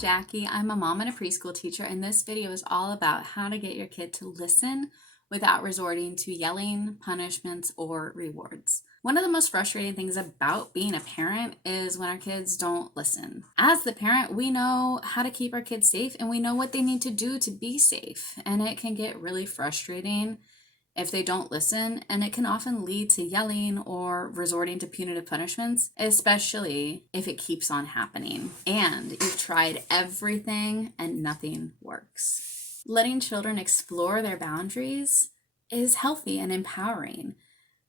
Jackie. I'm a mom and a preschool teacher, and this video is all about how to get your kid to listen without resorting to yelling, punishments, or rewards. One of the most frustrating things about being a parent is when our kids don't listen. As the parent, we know how to keep our kids safe and we know what they need to do to be safe. And it can get really frustrating if they don't listen, and it can often lead to yelling or resorting to punitive punishments, especially if it keeps on happening and you've tried everything and nothing works. Letting children explore their boundaries is healthy and empowering,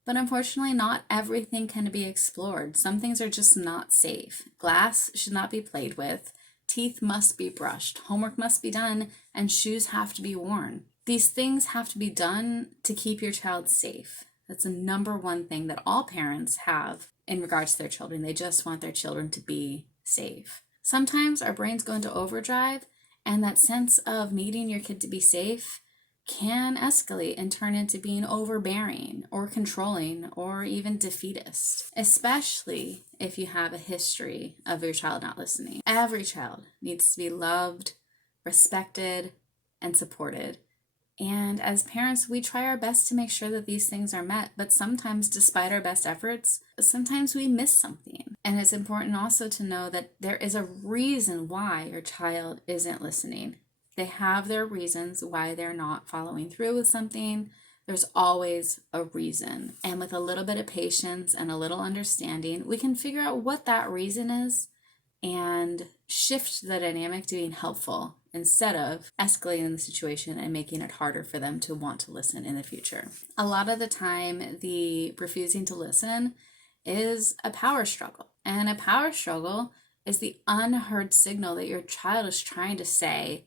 but unfortunately not everything can be explored. Some things are just not safe. Glass should not be played with, teeth must be brushed, homework must be done, and shoes have to be worn. These things have to be done to keep your child safe. That's the number one thing that all parents have in regards to their children. They just want their children to be safe. Sometimes our brains go into overdrive, and that sense of needing your kid to be safe can escalate and turn into being overbearing or controlling or even defeatist, especially if you have a history of your child not listening. Every child needs to be loved, respected, and supported. And as parents, we try our best to make sure that these things are met, but sometimes, despite our best efforts, sometimes we miss something. And it's important also to know that there is a reason why your child isn't listening. They have their reasons why they're not following through with something. There's always a reason. And with a little bit of patience and a little understanding, we can figure out what that reason is and shift the dynamic to being helpful instead of escalating the situation and making it harder for them to want to listen in the future. A lot of the time, the refusing to listen is a power struggle. And a power struggle is the unheard signal that your child is trying to say,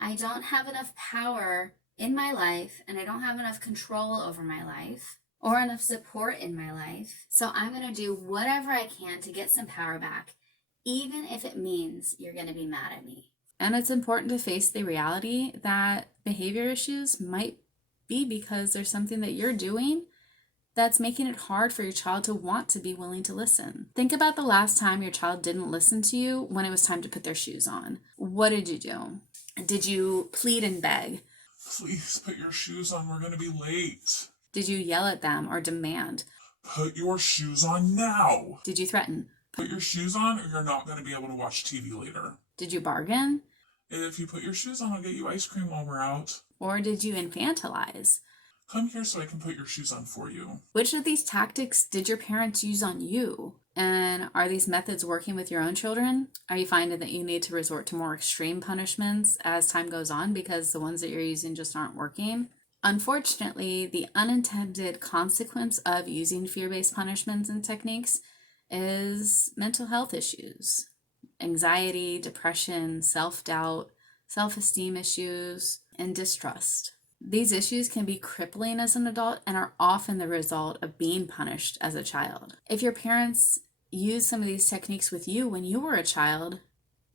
I don't have enough power in my life and I don't have enough control over my life or enough support in my life. So I'm going to do whatever I can to get some power back, even if it means you're going to be mad at me. And it's important to face the reality that behavior issues might be because there's something that you're doing that's making it hard for your child to want to be willing to listen. Think about the last time your child didn't listen to you when it was time to put their shoes on. What did you do? Did you plead and beg? Please put your shoes on, we're going to be late. Did you yell at them or demand? Put your shoes on now. Did you threaten? Put your shoes on or you're not going to be able to watch TV later. Did you bargain? If you put your shoes on, I'll get you ice cream while we're out. Or did you infantilize? Come here so I can put your shoes on for you. Which of these tactics did your parents use on you? And are these methods working with your own children? Are you finding that you need to resort to more extreme punishments as time goes on because the ones that you're using just aren't working? Unfortunately, the unintended consequence of using fear-based punishments and techniques is mental health issues. Anxiety, depression, self-doubt, self-esteem issues, and distrust. These issues can be crippling as an adult and are often the result of being punished as a child. If your parents used some of these techniques with you when you were a child,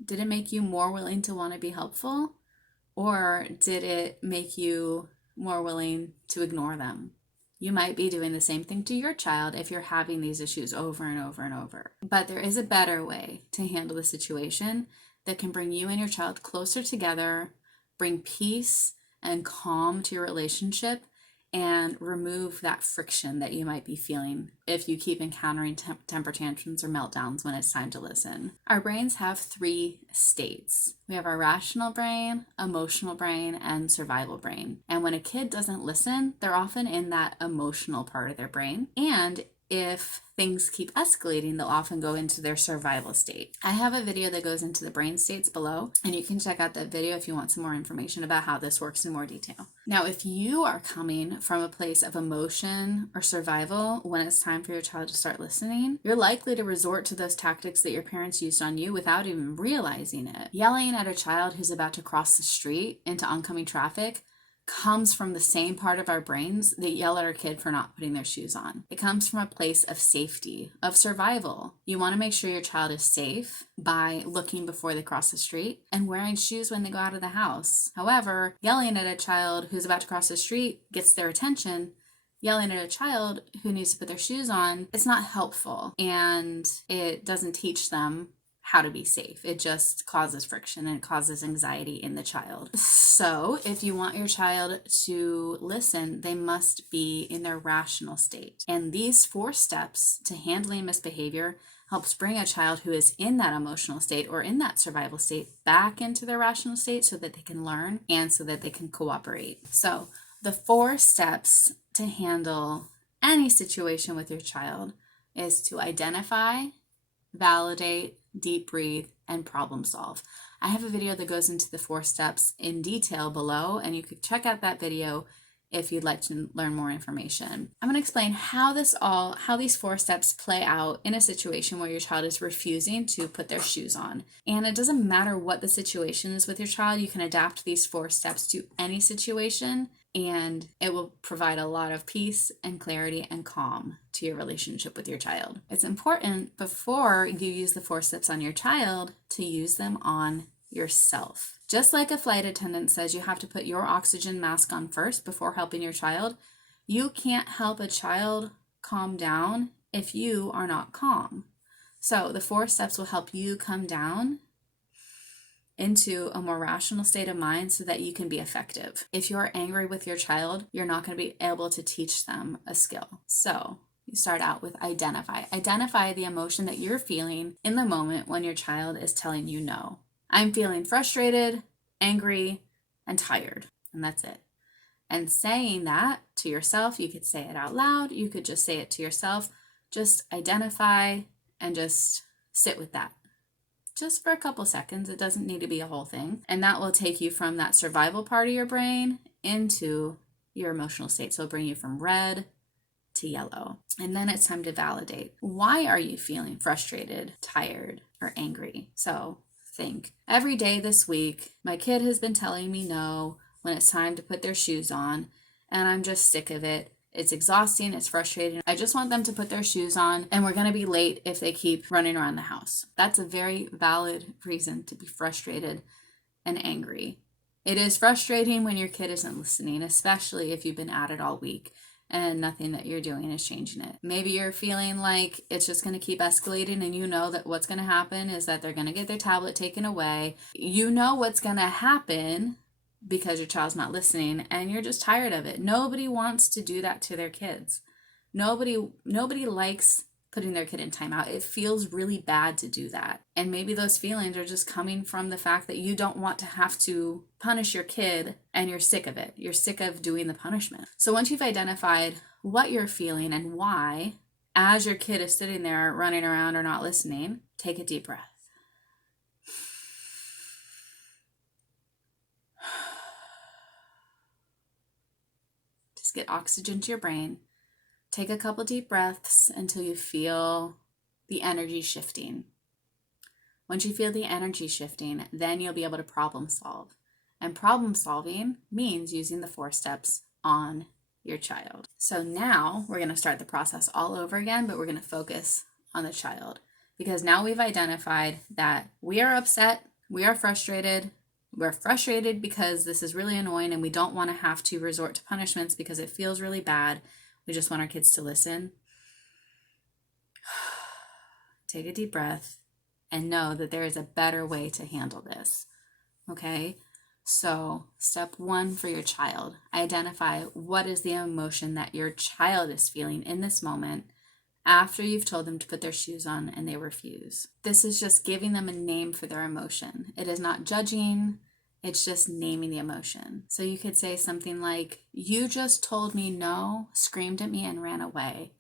did it make you more willing to want to be helpful? Or did it make you more willing to ignore them? You might be doing the same thing to your child if you're having these issues over and over and over. But there is a better way to handle the situation that can bring you and your child closer together, bring peace and calm to your relationship, and remove that friction that you might be feeling if you keep encountering temper tantrums or meltdowns when it's time to listen. Our brains have 3 states. We have our rational brain, emotional brain, and survival brain. And when a kid doesn't listen, they're often in that emotional part of their brain. And if things keep escalating, they'll often go into their survival state. I have a video that goes into the brain states below, and you can check out that video if you want some more information about how this works in more detail. Now, if you are coming from a place of emotion or survival when it's time for your child to start listening, you're likely to resort to those tactics that your parents used on you without even realizing it. Yelling at a child who's about to cross the street into oncoming traffic comes from the same part of our brains that yell at our kid for not putting their shoes on. It comes from a place of safety, of survival. You want to make sure your child is safe by looking before they cross the street and wearing shoes when they go out of the house. However, yelling at a child who's about to cross the street gets their attention. Yelling at a child who needs to put their shoes on, it's not helpful, and it doesn't teach them how to be safe. It just causes friction and it causes anxiety in the child. So if you want your child to listen, they must be in their rational state. And these 4 steps to handling misbehavior helps bring a child who is in that emotional state or in that survival state back into their rational state so that they can learn and so that they can cooperate. So the 4 steps to handle any situation with your child is to identify, validate, deep breathe, and problem solve. I have a video that goes into the 4 steps in detail below, and you could check out that video if you'd like to learn more information. I'm going to explain how these 4 steps play out in a situation where your child is refusing to put their shoes on. And it doesn't matter what the situation is with your child, you can adapt these 4 steps to any situation, and it will provide a lot of peace and clarity and calm to your relationship with your child. It's important before you use the 4 steps on your child to use them on yourself. Just like a flight attendant says you have to put your oxygen mask on first before helping your child, you can't help a child calm down if you are not calm. So the 4 steps will help you come down into a more rational state of mind so that you can be effective. If you're angry with your child, you're not going to be able to teach them a skill. So you start out with identify. Identify the emotion that you're feeling in the moment when your child is telling you no. I'm feeling frustrated, angry, and tired. And that's it. And saying that to yourself, you could say it out loud. You could just say it to yourself. Just identify and just sit with that. Just for a couple seconds. It doesn't need to be a whole thing. And that will take you from that survival part of your brain into your emotional state. So it'll bring you from red to yellow. And then it's time to validate. Why are you feeling frustrated, tired, or angry? So think, every day this week, my kid has been telling me no when it's time to put their shoes on, and I'm just sick of it. It's exhausting, it's frustrating. I just want them to put their shoes on, and we're going to be late if they keep running around the house. That's a very valid reason to be frustrated and angry. It is frustrating when your kid isn't listening, especially if you've been at it all week and nothing that you're doing is changing it. Maybe you're feeling like it's just going to keep escalating, and you know that what's going to happen is that they're going to get their tablet taken away. You know what's going to happen because your child's not listening, and you're just tired of it. Nobody wants to do that to their kids. Nobody likes putting their kid in timeout. It feels really bad to do that. And maybe those feelings are just coming from the fact that you don't want to have to punish your kid and you're sick of it. You're sick of doing the punishment. So once you've identified what you're feeling and why, as your kid is sitting there running around or not listening, take a deep breath. Just get oxygen to your brain. Take a couple deep breaths until you feel the energy shifting. Once you feel the energy shifting, then you'll be able to problem solve. And problem solving means using the 4 steps on your child. So now we're going to start the process all over again, but we're going to focus on the child. Because now we've identified that we are upset, we are frustrated. We're frustrated because this is really annoying and we don't want to have to resort to punishments because it feels really bad. We just want our kids to listen. Take a deep breath and know that there is a better way to handle this. Okay? So, step 1 for your child. Identify what is the emotion that your child is feeling in this moment after you've told them to put their shoes on and they refuse. This is just giving them a name for their emotion. It is not judging. It's just naming the emotion. So you could say something like, you just told me no, screamed at me, and ran away.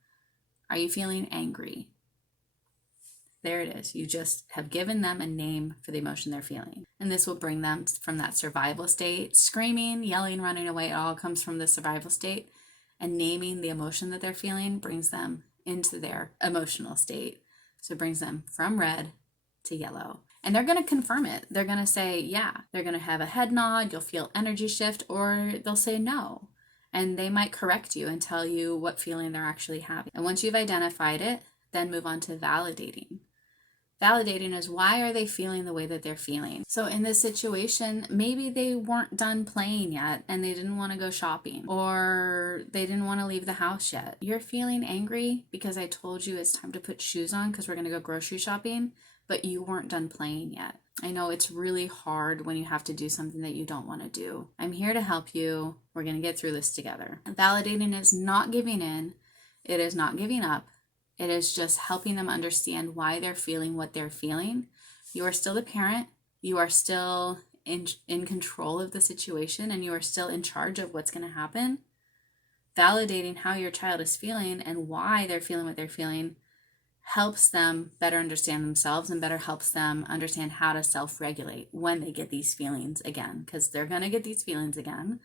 Are you feeling angry? There it is. You just have given them a name for the emotion they're feeling. And this will bring them from that survival state. Screaming, yelling, running away, it all comes from the survival state. And naming the emotion that they're feeling brings them into their emotional state. So it brings them from red to yellow. And they're going to confirm it. They're going to say, yeah. They're going to have a head nod. You'll feel energy shift, or they'll say no. And they might correct you and tell you what feeling they're actually having. And once you've identified it, then move on to validating. Validating is, why are they feeling the way that they're feeling? So in this situation, maybe they weren't done playing yet and they didn't want to go shopping, or they didn't want to leave the house yet. You're feeling angry because I told you it's time to put shoes on because we're going to go grocery shopping, but you weren't done playing yet. I know it's really hard when you have to do something that you don't want to do. I'm here to help you. We're going to get through this together. Validating is not giving in. It is not giving up. It is just helping them understand why they're feeling what they're feeling. You are still the parent. You are still in control of the situation, and you are still in charge of what's going to happen. Validating how your child is feeling and why they're feeling what they're feeling helps them better understand themselves and better helps them understand how to self-regulate when they get these feelings again, because they're going to get these feelings again.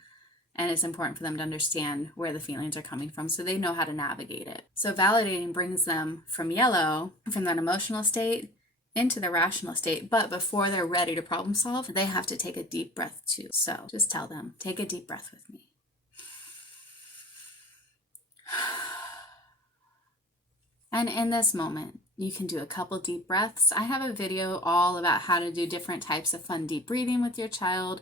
And it's important for them to understand where the feelings are coming from so they know how to navigate it. So validating brings them from yellow, from that emotional state, into the rational state. But before they're ready to problem solve, they have to take a deep breath too. So just tell them, take a deep breath with me. And in this moment, you can do a couple deep breaths. I have a video all about how to do different types of fun deep breathing with your child.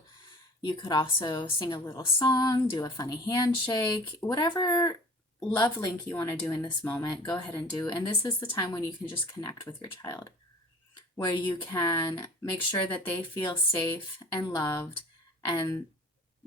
You could also sing a little song, do a funny handshake, whatever love link you want to do in this moment, go ahead and do. And this is the time when you can just connect with your child, where you can make sure that they feel safe and loved and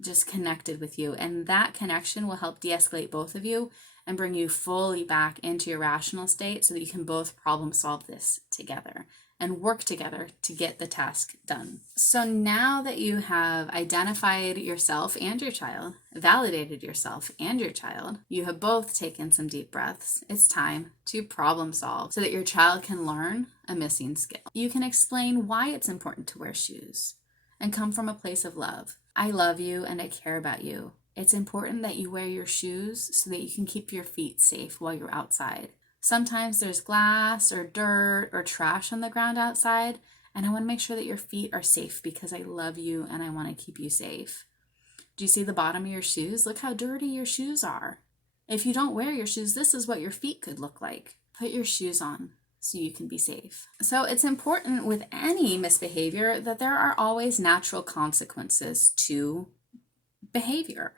just connected with you. And that connection will help de-escalate both of you and bring you fully back into your rational state so that you can both problem solve this together and work together to get the task done. So now that you have identified yourself and your child, validated yourself and your child, you have both taken some deep breaths, it's time to problem solve so that your child can learn a missing skill. You can explain why it's important to wear shoes and come from a place of love. I love you and I care about you. It's important that you wear your shoes so that you can keep your feet safe while you're outside. Sometimes there's glass or dirt or trash on the ground outside, and I want to make sure that your feet are safe because I love you and I want to keep you safe. Do you see the bottom of your shoes? Look how dirty your shoes are. If you don't wear your shoes, this is what your feet could look like. Put your shoes on so you can be safe. So it's important with any misbehavior that there are always natural consequences to behavior.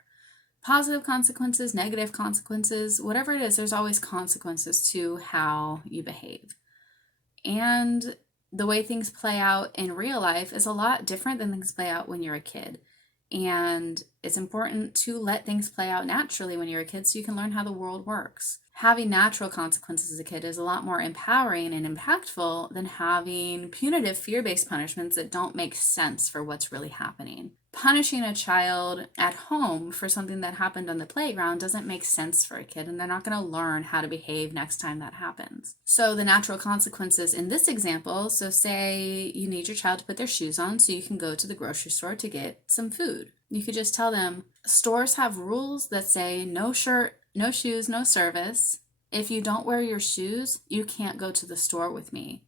Positive consequences, negative consequences, whatever it is, there's always consequences to how you behave. And the way things play out in real life is a lot different than things play out when you're a kid. And it's important to let things play out naturally when you're a kid so you can learn how the world works. Having natural consequences as a kid is a lot more empowering and impactful than having punitive fear-based punishments that don't make sense for what's really happening. Punishing a child at home for something that happened on the playground doesn't make sense for a kid, and they're not going to learn how to behave next time that happens. So the natural consequences in this example, so say you need your child to put their shoes on so you can go to the grocery store to get some food. You could just tell them, stores have rules that say no shirt, no shoes, no service. If you don't wear your shoes, you can't go to the store with me.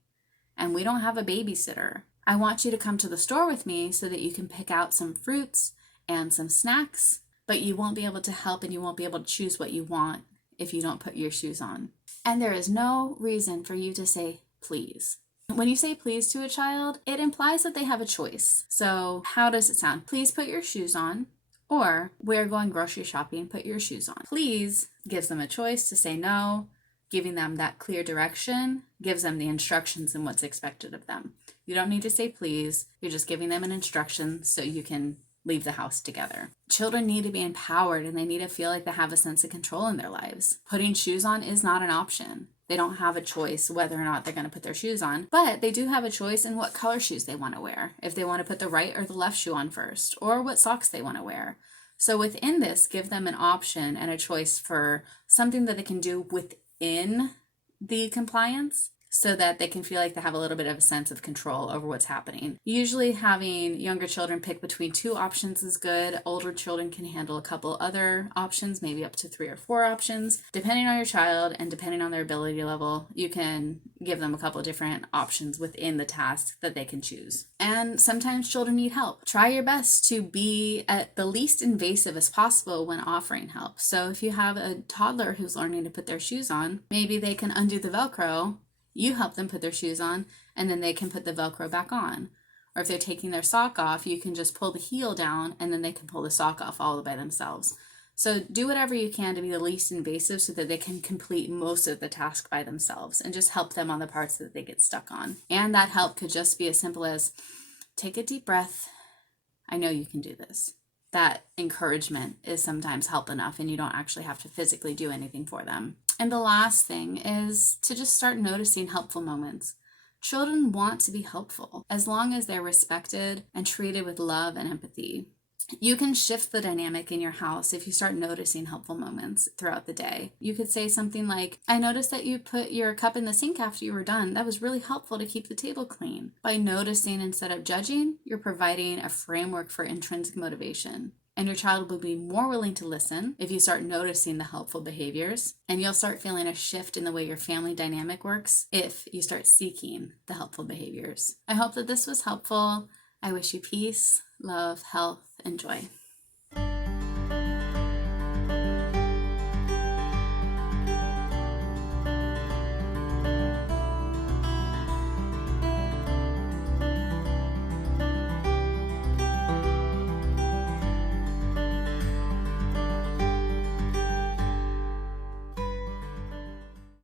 And we don't have a babysitter. I want you to come to the store with me so that you can pick out some fruits and some snacks, but you won't be able to help and you won't be able to choose what you want if you don't put your shoes on. And there is no reason for you to say please. When you say please to a child, it implies that they have a choice. So how does it sound? Please put your shoes on, or we're going grocery shopping, put your shoes on. Please gives them a choice to say no. Giving them that clear direction gives them the instructions and what's expected of them. You don't need to say please, you're just giving them an instruction so you can leave the house together. Children need to be empowered and they need to feel like they have a sense of control in their lives. Putting shoes on is not an option. They don't have a choice whether or not they're going to put their shoes on, but they do have a choice in what color shoes they want to wear, if they want to put the right or the left shoe on first, or what socks they want to wear. So within this, give them an option and a choice for something that they can do within the compliance so that they can feel like they have a little bit of a sense of control over what's happening. Usually having younger children pick between 2 options is good. Older children can handle a couple other options, maybe up to 3 or 4 options. Depending on your child and depending on their ability level, you can give them a couple different options within the task that they can choose. And sometimes children need help. Try your best to be at the least invasive as possible when offering help. So if you have a toddler who's learning to put their shoes on, maybe they can undo the Velcro. You help them put their shoes on, and then they can put the Velcro back on. Or if they're taking their sock off, you can just pull the heel down, and then they can pull the sock off all by themselves. So do whatever you can to be the least invasive so that they can complete most of the task by themselves, and just help them on the parts that they get stuck on. And that help could just be as simple as take a deep breath. I know you can do this. That encouragement is sometimes help enough, and you don't actually have to physically do anything for them. And the last thing is to just start noticing helpful moments. Children want to be helpful as long as they're respected and treated with love and empathy. You can shift the dynamic in your house if you start noticing helpful moments throughout the day. You could say something like, I noticed that you put your cup in the sink after you were done. That was really helpful to keep the table clean. By noticing instead of judging, you're providing a framework for intrinsic motivation. And your child will be more willing to listen if you start noticing the helpful behaviors. And you'll start feeling a shift in the way your family dynamic works if you start seeking the helpful behaviors. I hope that this was helpful. I wish you peace, love, health, and joy.